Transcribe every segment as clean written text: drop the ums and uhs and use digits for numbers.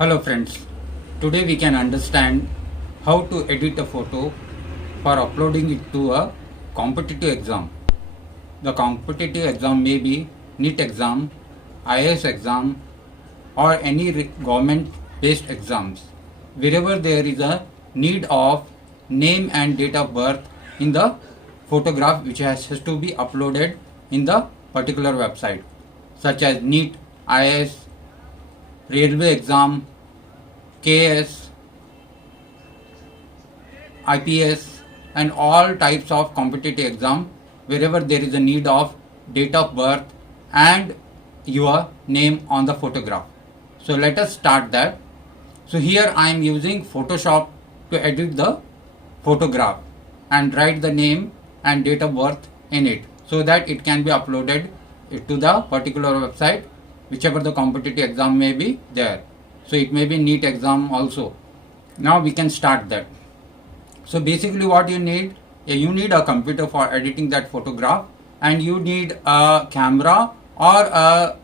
Hello friends, today we can understand how to edit a photo for uploading it to a competitive exam. The competitive exam may be NEET exam, IAS exam or any government based exams. Wherever there is a need of name and date of birth in the photograph which has to be uploaded in the particular website such as NEET, IAS, railway exam, KS, IPS and all types of competitive exam wherever there is a need of date of birth and your name on the photograph. So let us start that. So here I am using Photoshop to edit the photograph and write the name and date of birth in it so that it can be uploaded to the particular website whichever the competitive exam may be there. So it may be NEET exam also. Now we can start that. So basically what you need a computer for editing that photograph and you need a camera or a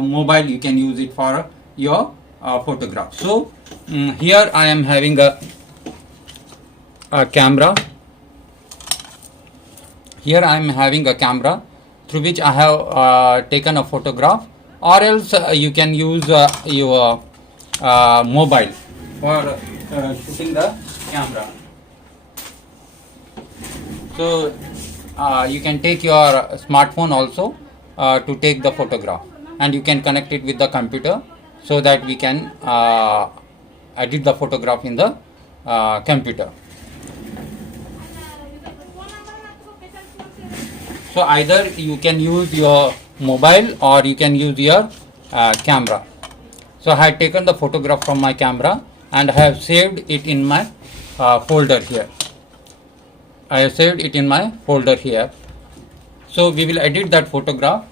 mobile, you can use it for your photograph. So here I am having a camera. Here I am having a camera through which I have taken a photograph, or else you can use your mobile for shooting the camera. So you can take your smartphone also to take the photograph, and you can connect it with the computer so that we can edit the photograph in the computer. So either you can use your mobile or you can use your camera. So I have taken the photograph from my camera and I have saved it in my folder here. I have saved it in my folder here. So we will edit that photograph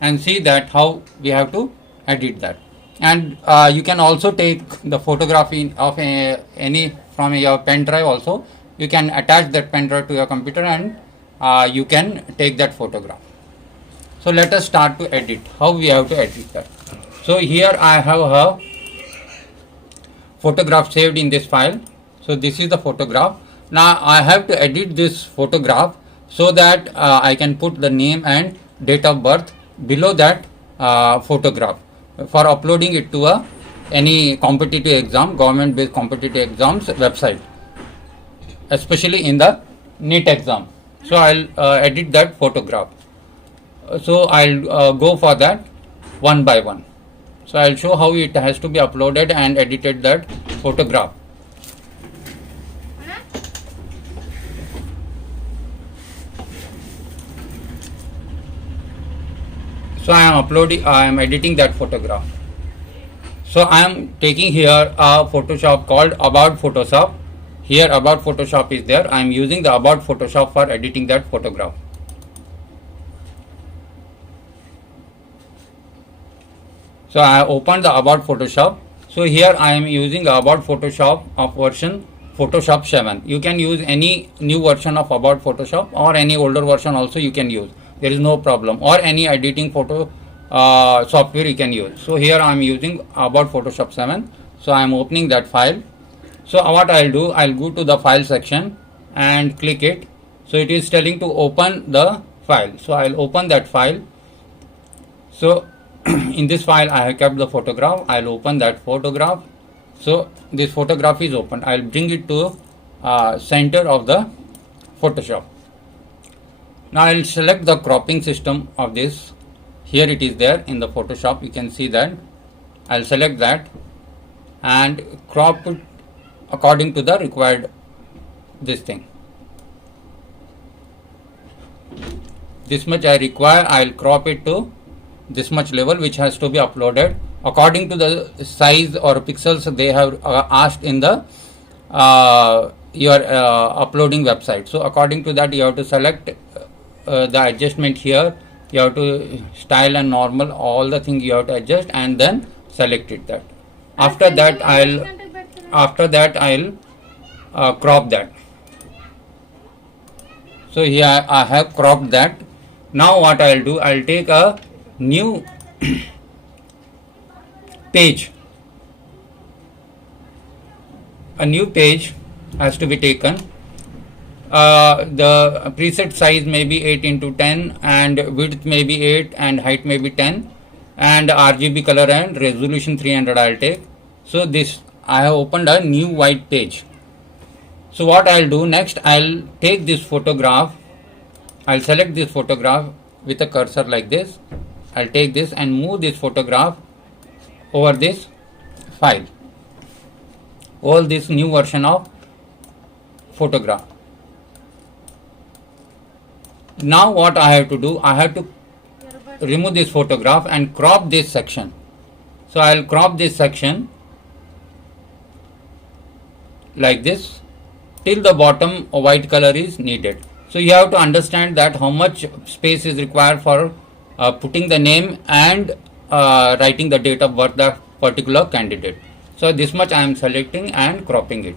and see that how we have to edit that. And you can also take the photograph of any from your pen drive also. You can attach that pen drive to your computer and you can take that photograph. So let us start to edit. How we have to edit that. So here I have a photograph saved in this file. So this is the photograph. Now I have to edit this photograph so that I can put the name and date of birth below that photograph for uploading it to any competitive exam, government based competitive exams website, especially in the NEET exam. So I'll edit that photograph. So I'll go for that one by one. So I'll show how it has to be uploaded and edited that photograph. So I am editing that photograph. So I am taking here a Photoshop called About Photoshop. Here About Photoshop is there. I am using the About Photoshop for editing that photograph. So I opened the About Photoshop. So here I am using About Photoshop of version Photoshop 7. You can use any new version of About Photoshop or any older version also you can use. There is no problem, or any editing photo software you can use. So here I am using About Photoshop 7. So I am opening that file. So what I will do, I will go to the file section and click it. So it is telling to open the file. So I will open that file. So in this file I have kept the photograph. I will open that photograph. So this photograph is open. I will bring it to center of the Photoshop. Now I will select the cropping system of this. Here it is there in the Photoshop. You can see that. I will select that and crop it according to the required this thing. This much I require. I will crop it to this much level, which has to be uploaded according to the size or pixels they have asked in the your uploading website. So according to that you have to select the adjustment here. You have to style and normal, all the things you have to adjust and then select it that. After that I'll crop that. So here I have cropped that. Now what I'll do, I'll take a new page. a new page has to be taken. The preset size may be 8 into 10 and width may be 8 and height may be 10 and RGB color and resolution 300 I'll take. So this I have opened a new white page. So what I'll do next, I'll take this photograph, I'll select this photograph with a cursor like this. I'll take this and move this photograph over this file, all this new version of photograph. Now what I have to do, I have to remove this photograph and crop this section. So I'll crop this section like this till the bottom white color is needed. So you have to understand that how much space is required for putting the name and writing the date of birth of particular candidate. So this much I am selecting and cropping it.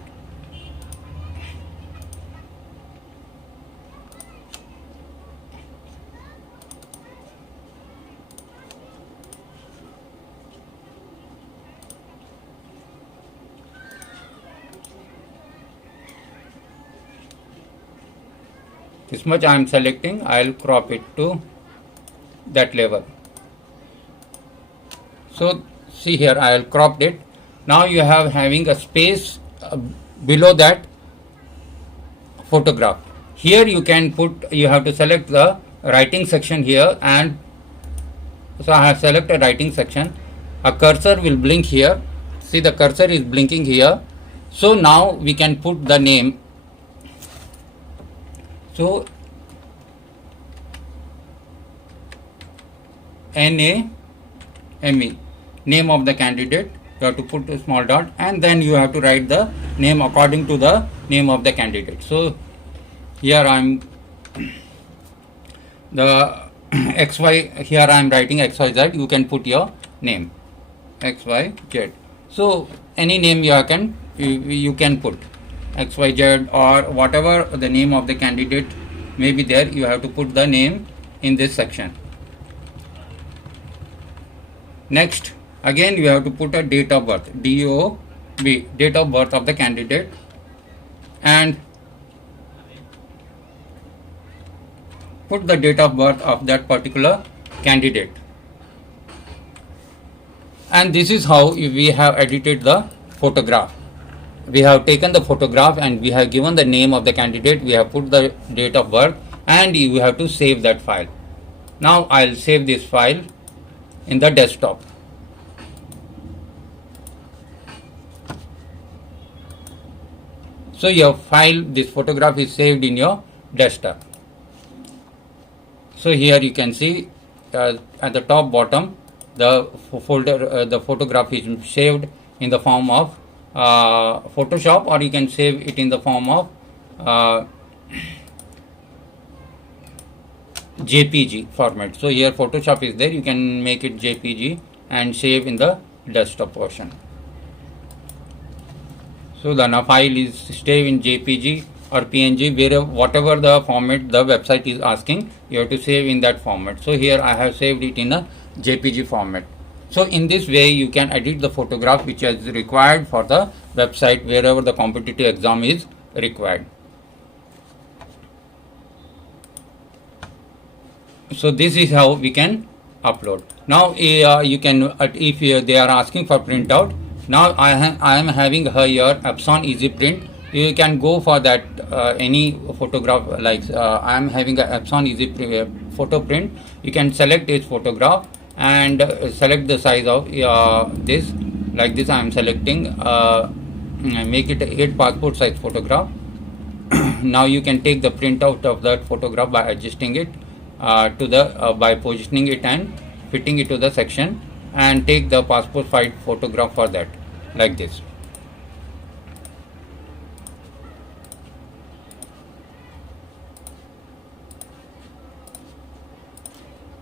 This much I am selecting, I will crop it to that level. So see here, I will crop it. Now you have having a space below that photograph. Here you can put, you have to select the writing section here, and so I have selected writing section. A cursor will blink here. See, the cursor is blinking here. So now we can put the name. So NAME, name of the candidate. You have to put a small dot and then you have to write the name according to the name of the candidate. So here I am the XY, here I am writing XYZ. You can put your name XYZ. So any name you can put XYZ or whatever the name of the candidate may be there. You have to put the name in this section. Next, again you have to put a date of birth, DOB, date of birth of the candidate, and put the date of birth of that particular candidate. And this is how we have edited the photograph. We have taken the photograph and we have given the name of the candidate, we have put the date of birth, and you have to save that file. Now I'll save this file in the desktop. So your file, this photograph is saved in your desktop. So here you can see at the top bottom the folder, the photograph is saved in the form of Photoshop, or you can save it in the form of JPG format. So here Photoshop is there, you can make it JPG and save in the desktop version. So the file is saved in JPG or PNG, wherever whatever the format the website is asking, you have to save in that format. So here I have saved it in a JPG format. So in this way you can edit the photograph which is required for the website wherever the competitive exam is required. So this is how we can upload. Now you can, if they are asking for printout, now I am having here Epson Easy Print. You can go for that any photograph, like I am having a Epson Easy photo print. You can select this photograph and select the size of this, like this I am selecting, make it a 8 passport size photograph. Now you can take the printout of that photograph by adjusting it to the by positioning it and fitting it to the section, and take the passport size photograph for that, like this.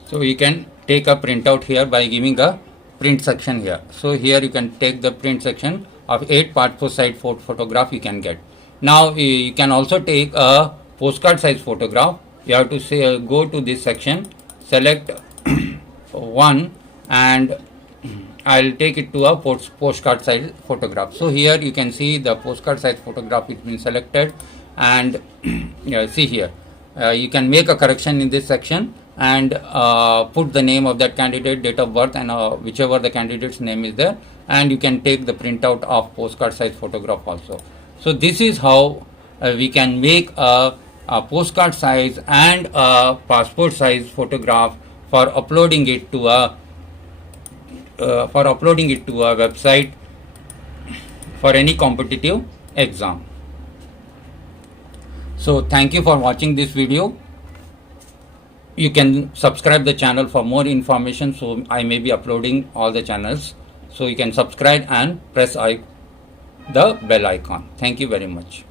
So you can take a printout here by giving a print section here. So here you can take the print section of 8 passport size photograph you can get. Now you can also take a postcard size photograph. You have to say go to this section, select one, and I'll take it to a postcard size photograph. So here you can see the postcard size photograph is been selected, and see here, you can make a correction in this section and put the name of that candidate, date of birth, and whichever the candidate's name is there, and you can take the printout of postcard size photograph also. So this is how we can make a postcard size and a passport size photograph for uploading it to a website for any competitive exam. So thank you for watching this video. You can subscribe the channel for more information. So I may be uploading all the channels. So you can subscribe and press the bell icon. Thank you very much.